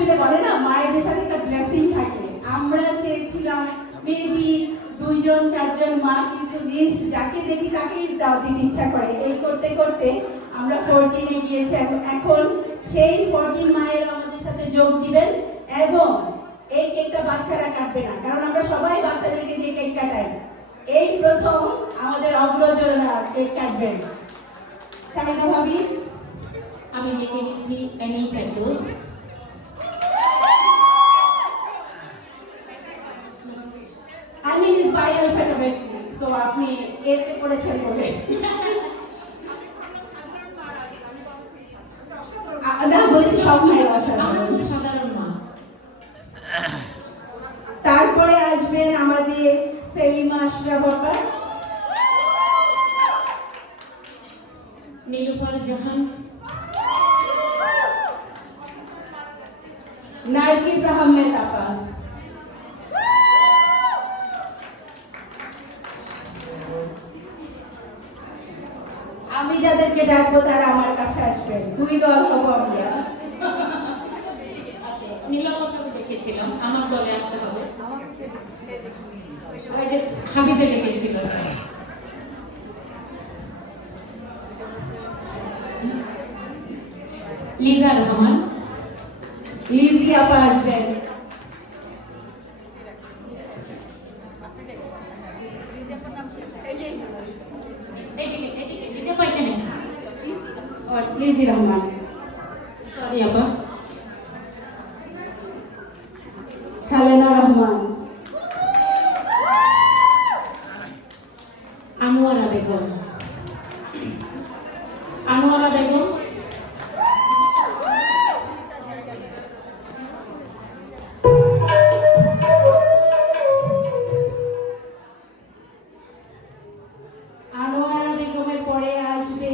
আসলে বলে না মায়েদের সাথে একটা ব্লেসিং থাকে। আমরা চেয়েছিলাম মেবি 2 জন 4 জন মা, কিন্তু লিস্ট যাকে দেখি তাকেই দিতে ইচ্ছা করে। এই করতে করতে আমরা 14 এ গিয়েছি। এখন সেই 14 মায়েরা আমাদের সাথে যোগ দিবেন এবং এই কেকটা বাচ্চারা কাটবে না, কারণ আমরা সবাই বাচ্চাদেরকে দিয়ে কেক কাটাই। এই প্রথম আমাদের অগ্রজরা কেক কাটবেন। শাহিদা ভাবি, আমি লিখে দিচ্ছি any Ferdous. I mean is by alphabet, so আপনি এতে পড়েছেন বলে না বলেছি সব মায়ের সাধারণ মা। তারপরে আসবেন আমাদের সেলিমা আশরাফ আপা, নীলুফার জাহান, নার্গিস আহমেদ আপা, আমি যাদেরকে ডাকবো তারা আমার কাছে আসবেন। 2 দল হবো আমরা। নীলফাকে দেখেছিলাম, আমার দলে আসতে হবে। হাবিজে ডেকেছিল। লিজা রহমান, লিজি আপা আসবেন। লিজি রহমান, সরি আপা, খালেনা রহমান, আনোয়ারা বেগম, আনোয়ারা বেগম, আনোয়ারা বেগমের পরে আসবে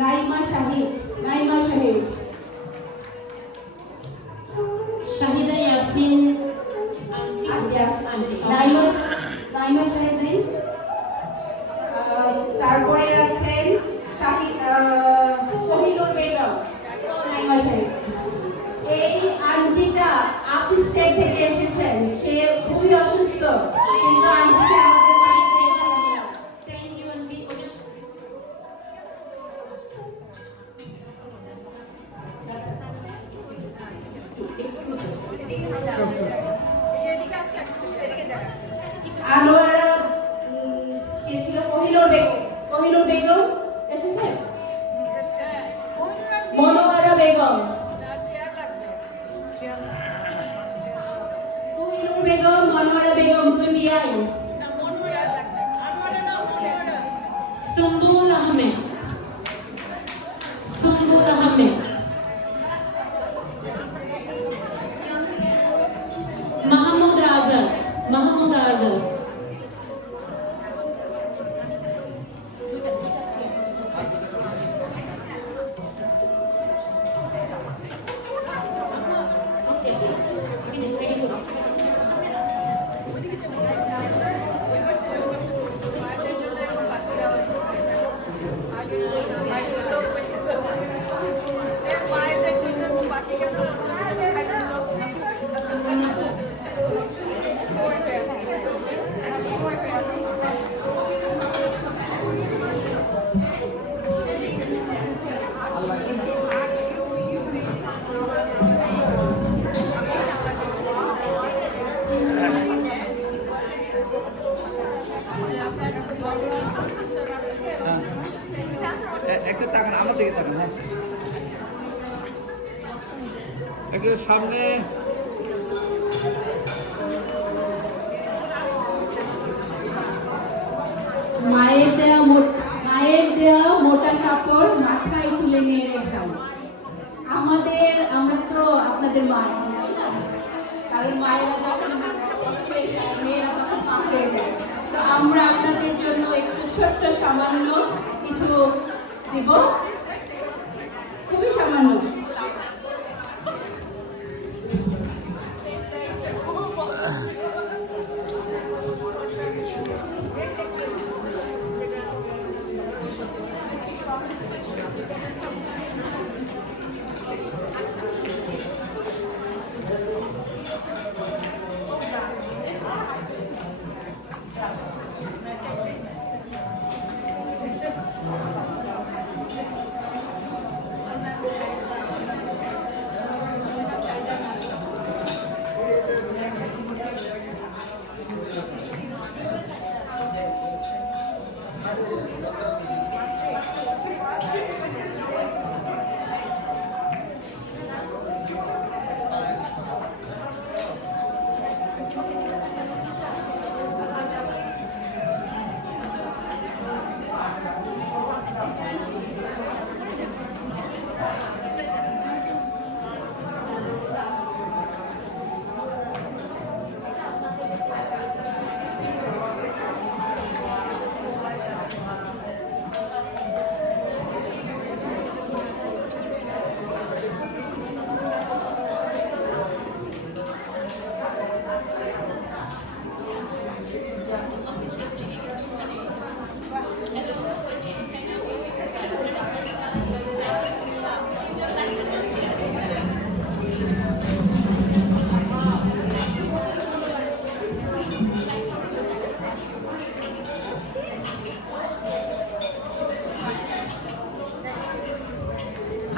নাইমা শাহিদ, নাইমা শাহিদ, শাহিদা ইয়াসমিন নাইমা নাইমা শাহিদ নেই। তারপরে আছেন শহীদুর বেগম, নাইমা শাহিদ। এই আন্টিটা আপস্টেট থেকে এসেছেন, সে খুবই অসুস্থ, কিন্তু আন্টিকে আমাদের বাড়িতে পেয়েছিলাম না। আনোয়ারা কে ছিল? কোহিনুর বেগম, কোহিনুর বেগম এসেছে। মনোয়ারা বেগম, কোহিনুর বেগম, মনোয়ারা বেগম 2 বিয়াই। সুম্বুল আহমেদ, সুম্বুল আহমেদ, মাহমুদ আজম, মাহমুদ আজম, একটু তাকান, আমার দিকে তাকান। হ্যাঁ, একটু সামনে। মায়ের দেওয়া মোটা কাপড় মাথায় তুলে নিয়ে রেখাই। আমরা তো আপনাদের মা, কারণ মায়েরা যখন হয়ে যায়, মেয়েরা তখন মা হয়ে যায়। তো আমরা আপনাদের জন্য একটু ছোট্ট সামান্য কিছু দিব, খুবই সামান্য।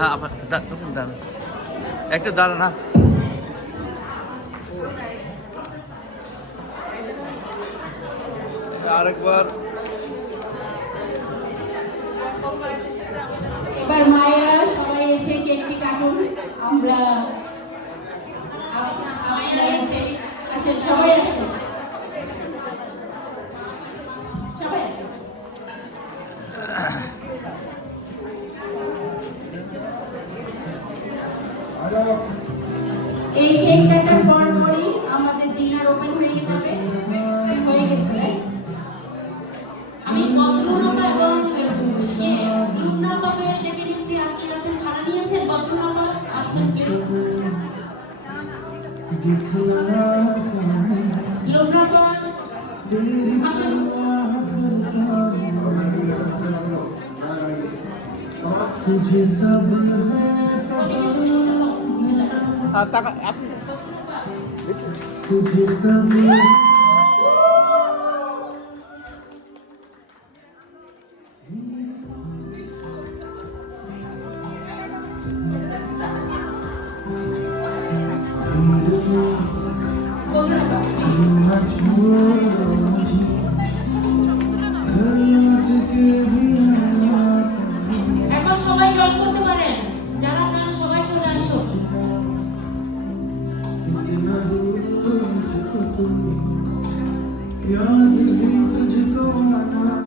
হ্যাঁ আবার দাঁড়ান একটা দাঁড়ান না আরেকবার এবার মায়েরা সবাই এসে কেকটি কাটুন। আমরা মায়েরা এসে আসেন, সবাই আসেন, সবাই আসেন। এই কেক কাটার পরপরই আমাদের ডিনার ওপেন হয়ে যাবে, হয়ে গেছে right? আমি বদরুনাপা এবং লুমনাপাকে ডেকে নিচ্ছি। আর কি আছেন যারা নিয়েছেন বদরুনাপা আসুন প্লিজ। লুমনাপা আসুন। तुझे सब तुझे सब এখন সবাই জয়েন করতে পারেন, যারা যারা সবাই চলে আসুন। याद भी तुझको